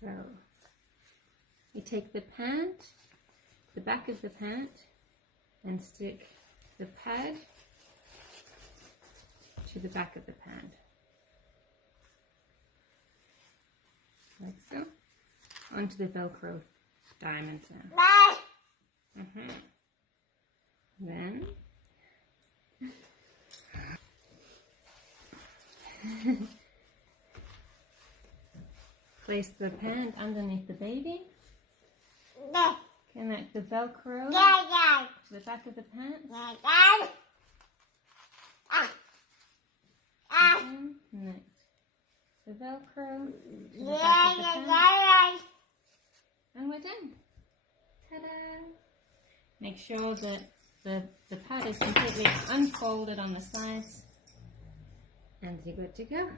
So you take the pant, the back of the pant, and stick the pad to the back of the pant, like so, onto the Velcro diamonds now. Then place the pant underneath the baby. Connect the Velcro to the back of the pants. Connect the Velcro to the back of the pants. And we're done. Ta-da! Make sure that the pad is completely unfolded on the sides. And you're good to go.